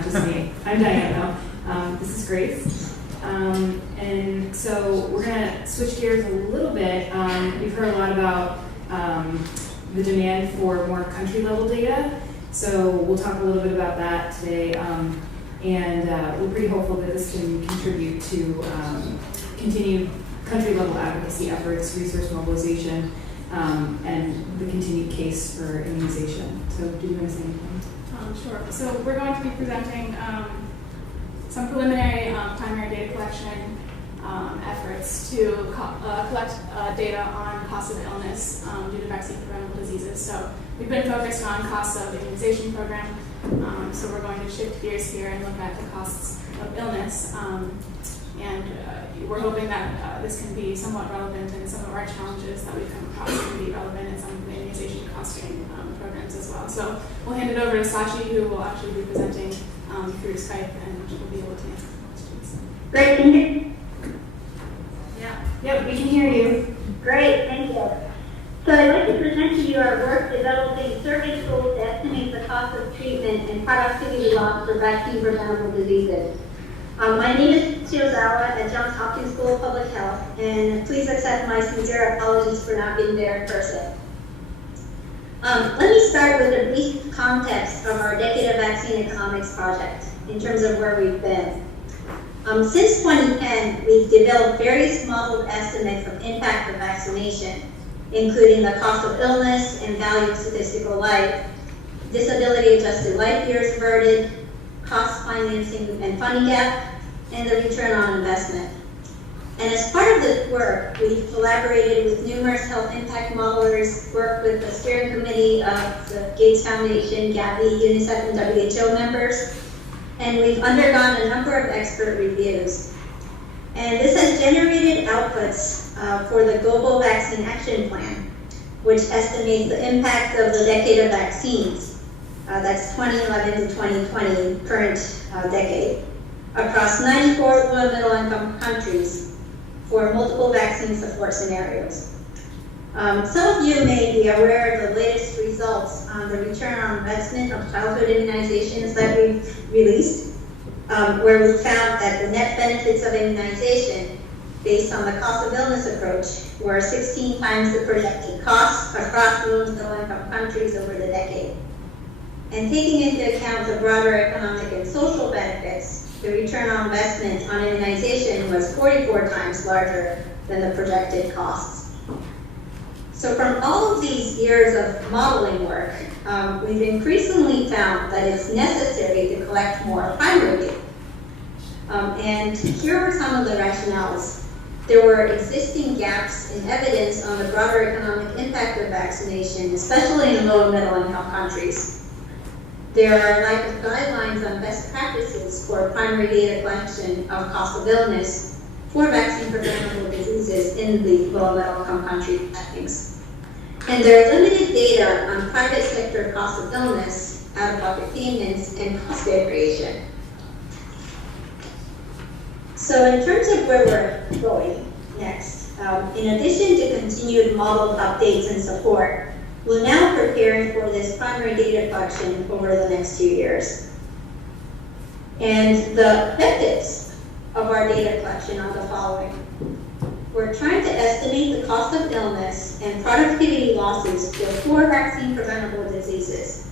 not just me. I'm Diana, though. This is Grace. And so we're going to switch gears a little bit. We've heard a lot about the demand for more country-level data. So we'll talk a little bit about that today. And we're pretty hopeful that this can contribute to continued country-level advocacy efforts, resource mobilization, and the continued case for immunization. So do you want to say anything? Sure. So we're going to be presenting some preliminary primary data collection efforts to collect data on costs of illness due to vaccine-preventable diseases. So we've been focused on costs of the immunization program. So we're going to shift gears here and look at the costs of illness. And we're hoping that this can be somewhat relevant, and some of our challenges that we've come across can be relevant in some of the immunization costing programs as well. So we'll hand it over to Sashi, who will actually be presenting through Skype, and she'll be able to answer questions. Great, can you hear me? Yeah. Yep, we can hear you. Great, thank you. So I'd like to present to you our work developing survey tools to estimate the cost of treatment and productivity loss for vaccine-preventable diseases. My name is Ozawa at Johns Hopkins School of Public Health, and please accept my sincere apologies for not being there in person. Let me start with a brief context of our Decade of Vaccine Economics project in terms of where we've been. Since 2010, we've developed various modeled estimates of impact of vaccination, including the cost of illness and value of statistical life, disability-adjusted life years averted, cost financing and funding gap, and the return on investment. And as part of this work, we've collaborated with numerous health impact modelers, worked with the steering committee of the Gates Foundation, Gavi, UNICEF, and WHO members, and we've undergone a number of expert reviews. And this has generated outputs for the Global Vaccine Action Plan, which estimates the impact of the decade of vaccines, that's 2011 to 2020, current decade, across 94 low and middle income countries for multiple vaccine support scenarios. Some of you may be aware of the latest results on the return on investment of childhood immunizations that we've released, where we found that the net benefits of immunization based on the cost of illness approach were 16 times the projected costs across low and middle income countries over the decade. And taking into account the broader economic and social benefits, the return on investment on immunization was 44 times larger than the projected costs. So from all of these years of modeling work, we've increasingly found that it's necessary to collect more primary data. And here are some of the rationales. There were existing gaps in evidence on the broader economic impact of vaccination, especially in low and middle income countries. There are lack of guidelines on best practices for primary data collection of cost of illness for vaccine-preventable diseases in the low and middle income country settings. And there are limited data on private sector cost of illness, out-of-pocket payments, and cost variation. So in terms of where we're going next, in addition to continued model updates and support, we're now preparing for this primary data collection over the next 2 years. And the objectives of our data collection are the following. We're trying to estimate the cost of illness and productivity losses for 4 vaccine-preventable diseases.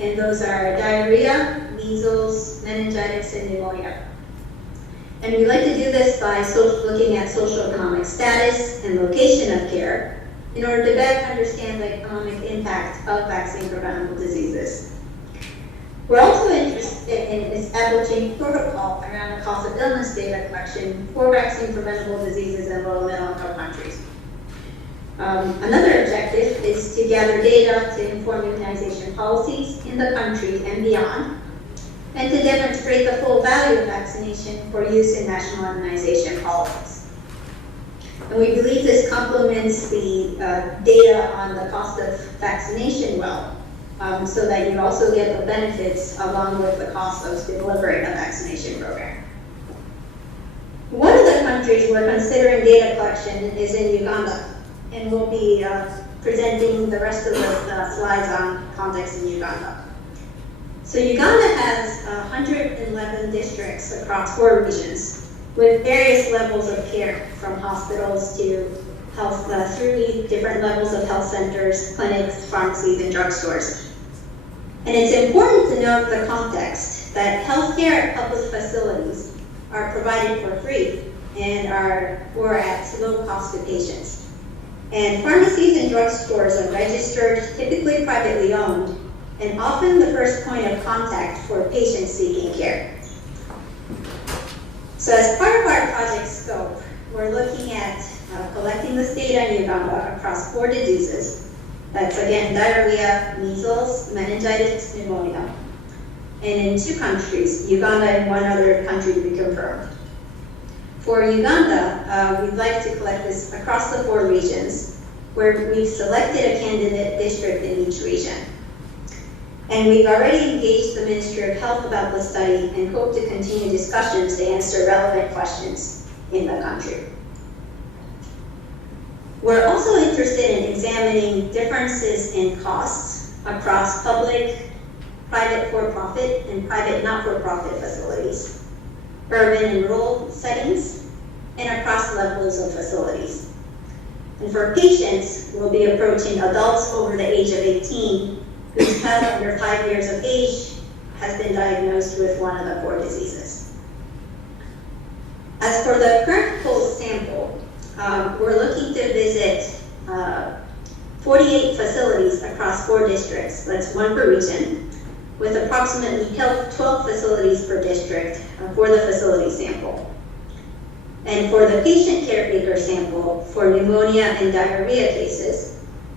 And those are diarrhea, measles, meningitis, and pneumonia. And we like to do this by looking at socioeconomic status and location of care in order to better understand the economic impact of vaccine-preventable diseases. We're also interested in establishing protocol around the cost of illness data collection for vaccine-preventable diseases in low and middle-income countries. Another objective is to gather data to inform immunization policies in the country and beyond, and to demonstrate the full value of vaccination for use in national immunization policies. And we believe this complements the data on the cost of vaccination well, so that you also get the benefits along with the cost of delivering a vaccination program. One of the countries we're considering data collection is in Uganda, and we'll be presenting the rest of the slides on context in Uganda. So Uganda has 111 districts across 4 regions with various levels of care, from hospitals to health, 3 different levels of health centers, clinics, pharmacies, and drugstores. And it's important to note the context that healthcare at public facilities are provided for free and are or at low cost to patients. And pharmacies and drugstores are registered, typically privately owned, and often the first point of contact for patients seeking care. So as part of our project scope, we're looking at collecting this data in Uganda across 4 diseases. That's again diarrhea, measles, meningitis, pneumonia. And in 2 countries, Uganda and 1 other country to be confirmed. For Uganda, we'd like to collect this across the 4 regions, where we've selected a candidate district in each region. And we've already engaged the Ministry of Health about the study and hope to continue discussions to answer relevant questions in the country. We're also interested in examining differences in costs across public, private for-profit, and private not-for-profit facilities, urban and rural settings, and across levels of facilities. And for patients, we'll be approaching adults over the age of 18 whose child under 5 years of age has been diagnosed with one of the 4 diseases. As for the current pool sample, we're looking to visit 48 facilities across 4 districts, that's 1 per region, with approximately 12 facilities per district for the facility sample. And for the patient caretaker sample, for pneumonia and diarrhea cases,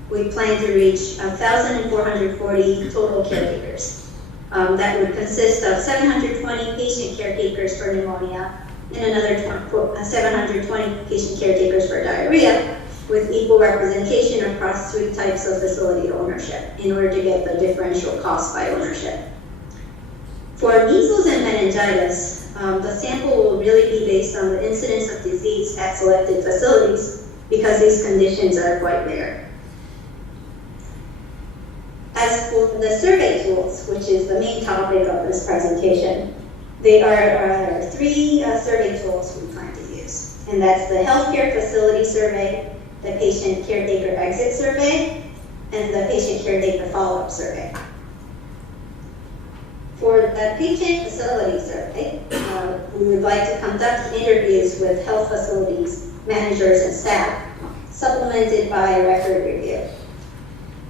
we plan to reach 1,440 total caretakers. That would consist of 720 patient caretakers for pneumonia and another 720 patient caretakers for diarrhea, with equal representation across 3 types of facility ownership in order to get the differential cost by ownership. For measles and meningitis, the sample will really be based on the incidence of disease at selected facilities because these conditions are quite rare. As for the survey tools, which is the main topic of this presentation, there are 3 survey tools we plan to use. And that's the healthcare facility survey, the patient caretaker exit survey, and the patient caretaker follow-up survey. For the patient facility survey, we would like to conduct interviews with health facilities, managers, and staff, supplemented by a record review.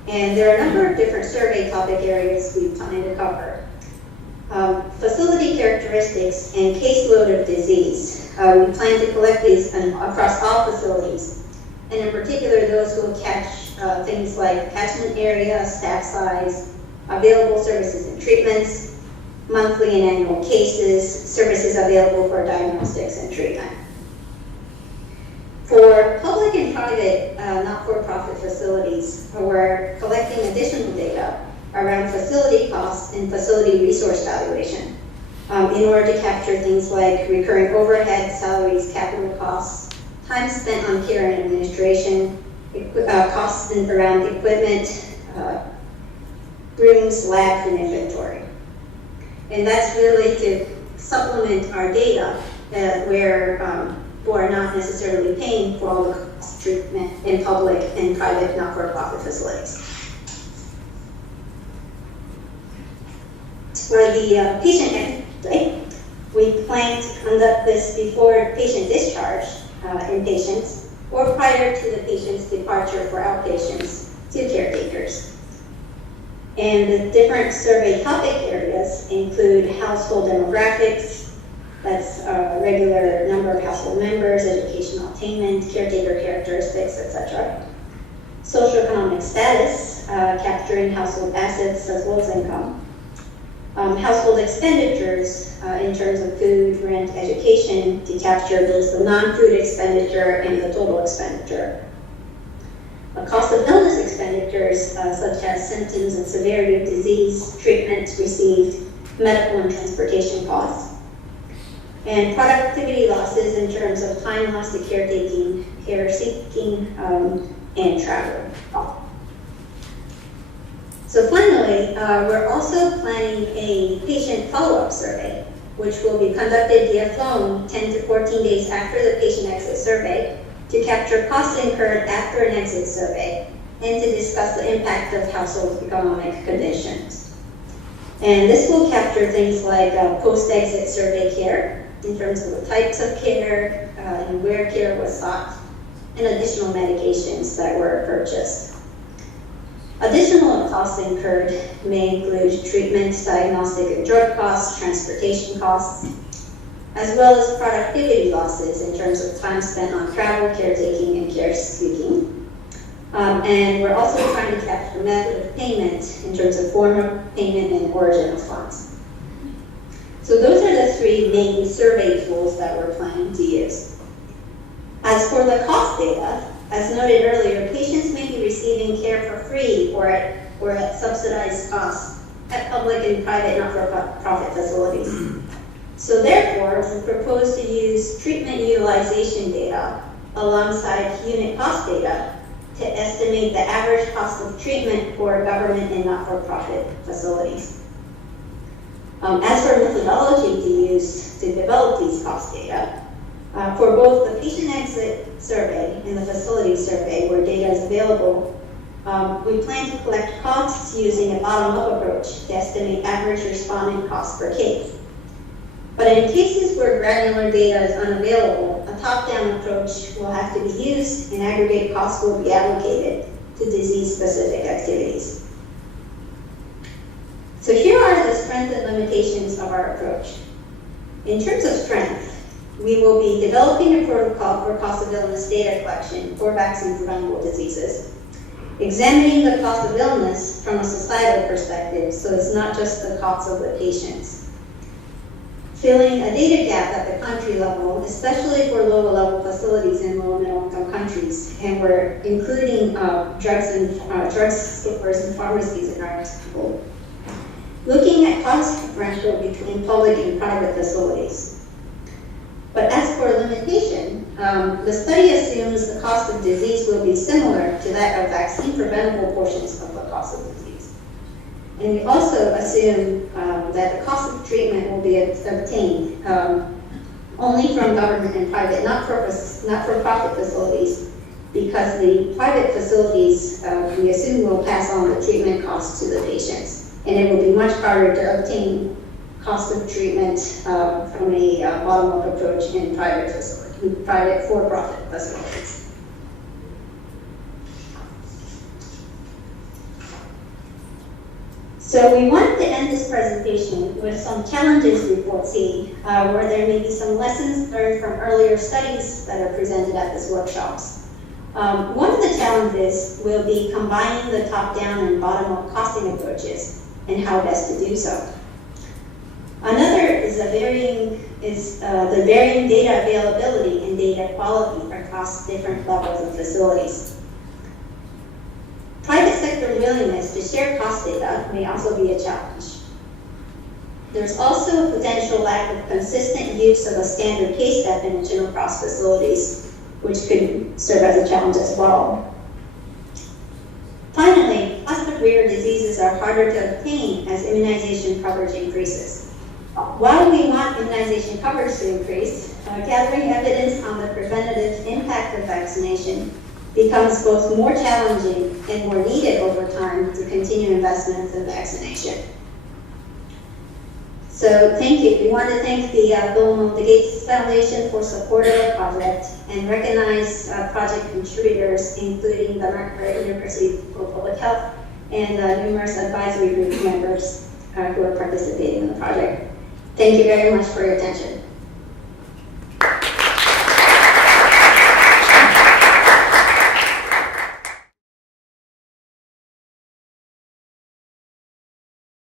And there are a number of different survey topic areas we plan to cover. Facility characteristics and caseload of disease. We plan to collect these across all facilities, and in particular those who will catch things like catchment area, staff size, available services and treatments, monthly and annual cases, services available for diagnostics and treatment. For public and private not-for-profit facilities, we're collecting additional data around facility costs and facility resource valuation in order to capture things like recurring overhead, salaries, capital costs, time spent on care and administration, costs around equipment, rooms, labs, and inventory. And that's really to supplement our data where who are not necessarily paying for all the cost treatment in public and private not-for-profit facilities. For the patient end, we plan to conduct this before patient discharge in patients or prior to the patient's departure for outpatients to caretakers. And the different survey topic areas include household demographics, that's a regular number of household members, educational attainment, caretaker characteristics, etc. Socioeconomic status, capturing household assets as well as income. Household expenditures in terms of food, rent, education, to capture both the non-food expenditure and the total expenditure. Cost of illness expenditures such as symptoms and severity of disease, treatments received, medical and transportation costs. And productivity losses in terms of time lost to caretaking, care seeking, and travel. So finally, we're also planning a patient follow-up survey, which will be conducted via phone 10 to 14 days after the patient exit survey to capture costs incurred after an exit survey and to discuss the impact of household economic conditions. And this will capture things like post-exit survey care in terms of the types of care and where care was sought, and additional medications that were purchased. Additional costs incurred may include treatment, diagnostic and drug costs, transportation costs, as well as productivity losses in terms of time spent on travel, caretaking, and care seeking. And we're also trying to capture method of payment in terms of form of payment and origin of funds. So those are the three main survey tools that we're planning to use. As for the cost data, as noted earlier, patients may be receiving care for free or at subsidized costs at public and private not-for-profit facilities. So therefore, we propose to use treatment utilization data alongside unit cost data to estimate the average cost of treatment for government and not-for-profit facilities. As for methodology to use to develop these cost data, for both the patient exit survey and the facility survey where data is available, we plan to collect costs using a bottom-up approach to estimate average respondent cost per case. But in cases where granular data is unavailable, a top-down approach will have to be used and aggregate costs will be allocated to disease-specific activities. So here are the strengths and limitations of our approach. In terms of strength, we will be developing a protocol for cost of illness data collection for vaccine-preventable diseases, examining the cost of illness from a societal perspective, so it's not just the costs of the patients. Filling a data gap at the country level, especially for lower-level facilities in low and middle-income countries, and we're including drugstores and pharmacies in our scope. Looking at cost differential between public and private facilities. But as for limitation, the study assumes the cost of disease will be similar to that of vaccine-preventable portions of the cost of disease. And we also assume that the cost of treatment will be obtained only from government and private not-for-profit facilities, because the private facilities, we assume, will pass on the treatment costs to the patients. And it will be much harder to obtain cost of treatment from a bottom-up approach in private for-profit facilities. So we wanted to end this presentation with some challenges we foresee, where there may be some lessons learned from earlier studies that are presented at this workshops. One of the challenges will be combining the top-down and bottom-up costing approaches and how best to do so. Another is the varying data availability and data quality across different levels of facilities. Private sector willingness to share cost data may also be a challenge. There's also a potential lack of consistent use of a standard case definition across facilities, which could serve as a challenge as well. Finally, cost of rare diseases are harder to obtain as immunization coverage increases. While we want immunization coverage to increase, gathering evidence on the preventative impact of vaccination becomes both more challenging and more needed over time to continue investments in vaccination. So thank you. We want to thank the Bill and Melinda Gates Foundation for support of the project and recognize project contributors, including the Marquette University for Public Health and numerous advisory group members who are participating in the project. Thank you very much for your attention.